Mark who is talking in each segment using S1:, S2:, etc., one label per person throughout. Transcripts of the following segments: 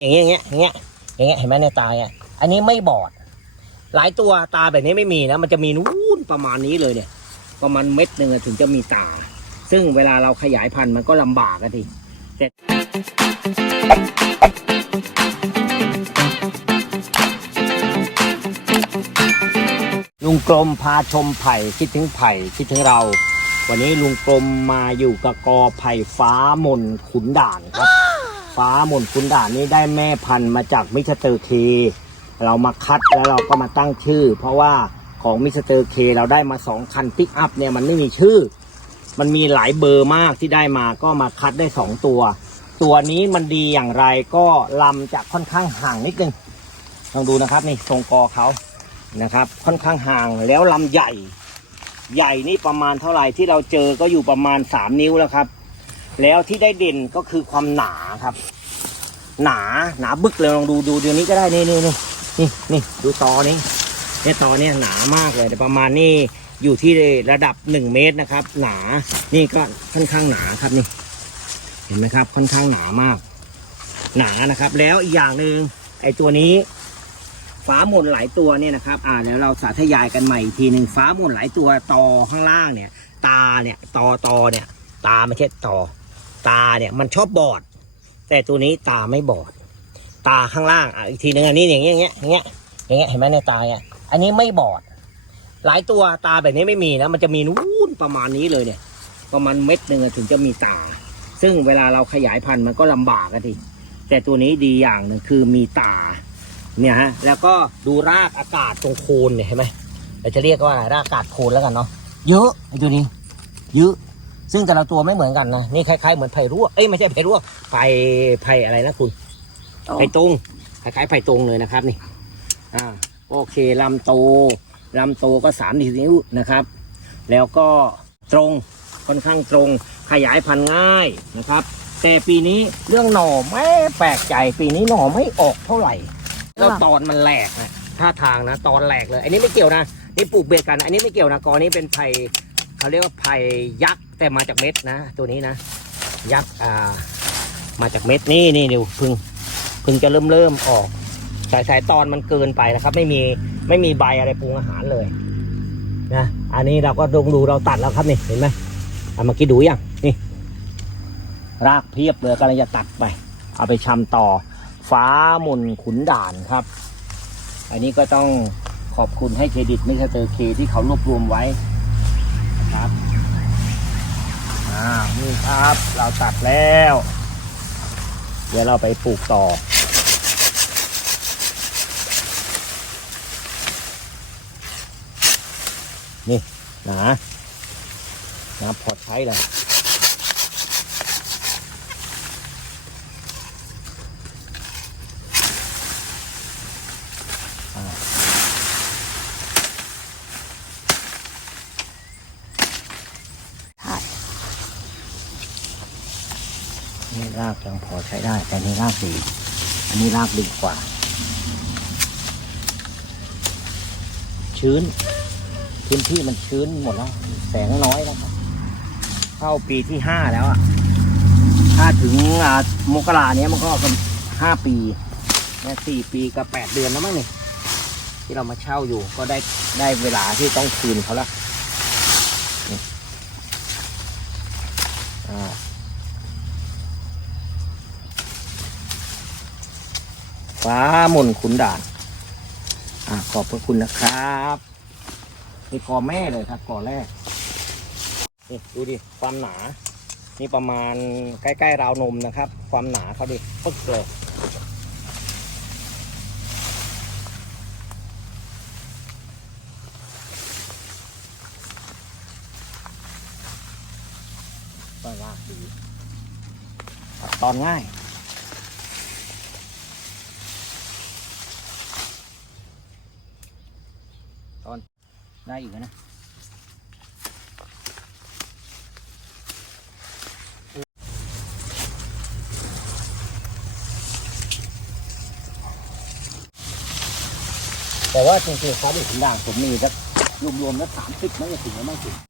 S1: อย่างเงี้ยอย่างเงี้ยอย่างเงี้ยอย่างเงี้ยเห็นไหมในตาอะอันนี้ไม่บอด หลายตัวตาแบบนี้ไม่มีนะ มันจะมีนู่นประมาณนี้เลยเนี่ย ประมาณเม็ดหนึ่งถึงจะมีตา ซึ่งเวลาเราขยายพันธุ์มันก็ลำบากอะทีแต่ลุงกลมพาชมไผ่คิดถึงไผ่คิดถึงเรา วันนี้ลุงกลมมาอยู่กับกอไผ่ฟ้ามนขุนด่านครับ ฟ้าหมุนขุนด่านนี่ได้แม่พันธุ์มาจากมิสเตอร์เค เรามาคัดแล้วเราก็มาตั้งชื่อ เพราะว่าของมิสเตอร์เคเราได้มาสองคันปิกอัพเนี่ยมันไม่มีชื่อ มันมีหลายเบอร์มากที่ได้มาก็มาคัดได้สองตัว ตัวนี้มันดีอย่างไรก็ลำจะค่อนข้างห่างนิดนึงลองดูนะครับนี่ทรงกอเขานะครับ ค่อนข้างห่างแล้วลำใหญ่ ใหญ่นี่ประมาณเท่าไหร่ที่เราเจอก็อยู่ประมาณสามนิ้วแล้วครับ แล้วที่ได้เด่นก็คือความหนาครับ หนาหนาบึกเลยลองดูดูเดี๋ยวนี้ก็ได้นี่นี่นี่นี่นี่ดูตอนี้เนี่ยตอเนี่ยหนามากเลยแต่ประมาณนี่อยู่ที่ระดับหนึ่งเมตรนะครับ หนานี่ก็ค่อนข้างหนาครับนี่ เห็นไหมครับ ค่อนข้างหนามาก หนานะครับ แล้วอีกอย่างหนึ่งไอ้ตัวนี้ฟ้าหมุนหลายตัวเนี่ยนะครับ อ่าแล้วเราสาธยายกันใหม่อีกทีหนึ่งฟ้าหมุนหลายตัวตอข้างล่างเนี่ย ตาเนี่ยตอตอเนี่ย ตาไม่ใช่ตอ ตาเนี่ยมันชอบบอด แต่ตัวนี้ตาไม่บอด ตาข้างล่างอะอีกทีหนึ่งอันนี้อย่างเงี้ยอย่างเงี้ยอย่างเงี้ยอย่างเงี้ยเห็นไหมในตาอะอันนี้ไม่บอด หลายตัวตาแบบนี้ไม่มีนะมันจะมีนู่นประมาณนี้เลยเนี่ย ประมาณเม็ดหนึ่งถึงจะมีตา ซึ่งเวลาเราขยายพันธุ์มันก็ลำบากอะทีแต่ตัวนี้ดีอย่างหนึ่งคือมีตาเนี่ยฮะแล้วก็ดูรากอากาศตรงโคนเนี่ยเห็นไหมเราจะเรียกว่ารากอากาศโคนแล้วกันเนาะเยอะไอ้ตัวนี้เยอะ ซึ่งแต่ละตัวไม่เหมือนกันนะนี่คล้ายๆเหมือนไผ่รั่วเอ้ยไม่ใช่ไผ่รั่วไผ่ไผ่อะไรนะคุณไผ่ตรงคล้ายๆไผ่ตรงเลยนะครับนี่ อ่า โอเคลำโตลำโตก็สามนิ้วนะครับ แล้วก็ตรงค่อนข้างตรงขยายพันธุ์ง่ายนะครับ แต่ปีนี้เรื่องหน่อไม่แปลกใจปีนี้หน่อไม่ออกเท่าไหร่แล้วตอนมันแหลกนะท่าทางนะตอนแหลกเลย อันนี้ไม่เกี่ยวนะนี่ปลูกเบียดกัน อันนี้ไม่เกี่ยวนะกอนี้เป็นไผ่ เขาเรียกว่าไผ่ยักษ์แต่มาจากเม็ดนะ ตัวนี้นะ ยักษ์อ่า มาจากเม็ดนี่นี่เดี๋ยวพึ่งพึ่งจะเริ่มเริ่มออก สายสายตอนมันเกินไปนะครับ ไม่มีไม่มีใบอะไรปรุงอาหารเลยนะอันนี้เราก็ดงดูเราตัดแล้วครับนี่เห็นไหมเอามาคิดดูยังนี่ รากเพียบเลยกำลังจะตัดไป เอาไปชำต่อ ฟ้ามุนขุนด่านครับ อันนี้ก็ต้องขอบคุณให้เครดิตไมิสเตอร์เคที่เขารวบรวมไว้นะครับ อ่านี่ครับ เราตัดแล้ว เดี๋ยวเราไปปลูกต่อ นี่หนาหนาพอใช้เลย นี่รากยังพอใช้ได้ แต่นี่รากดีอันนี้รากดีกว่า ชื้น พื้นที่มันชื้นหมดแล้ว แสงน้อยแล้วครับ เข้าปีที่ห้าแล้วอะ ถ้าถึงมกราเนี้ยมันก็เป็นห้าปีเนี่ยสี่ปีกับแปดเดือนแล้วมั้งนี่ที่เรามาเช่าอยู่ก็ได้ได้เวลาที่ต้องคืนเขาแล้วอ่า ฟ้าหมุนขุนด่านอ่าขอบพระคุณนะครับนี่กอแม่เลยครับกอแรกนี่ดูดิความหนา นี่ประมาณใกล้ๆราวนมนะครับ ความหนาเขาดิปึ๊กเลยก็ลากดีตัดตอนง่าย ได้อยู่นะแต่ว่าจริงๆเขาเป็นถุงด่างผมมีสักรวมๆแล้วสามสิบไม่จะถึงแล้วไม่ถึง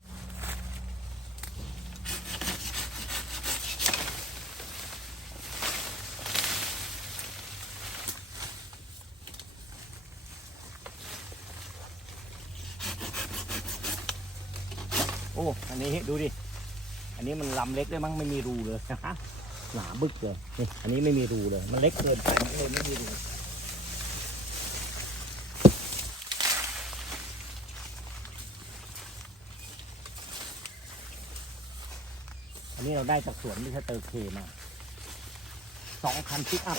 S1: อ้อันนี้ดูดิ อันนี้มันลำเล็กด้วยมั้งไม่มีรูเลยหนาบึกเลยนี่อันนี้ไม่มีรูเลย มันเล็กเกินไปมันเลยไม่มีรูอันนี้เราได้จากสวนมิสเตอร์เคมาสองคันพิกอัพ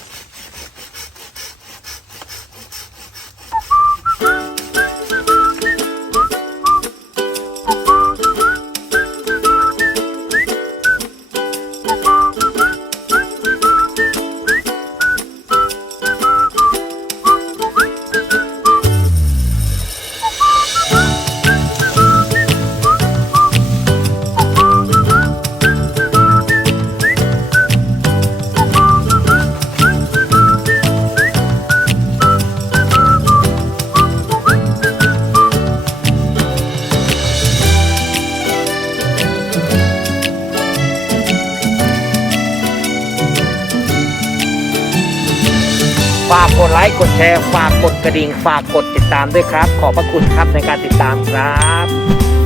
S1: กดไลค์กดแชร์ ฝากกดกระดิ่ง ฝากกดติดตามด้วยครับ ขอบพระคุณครับในการติดตามครับ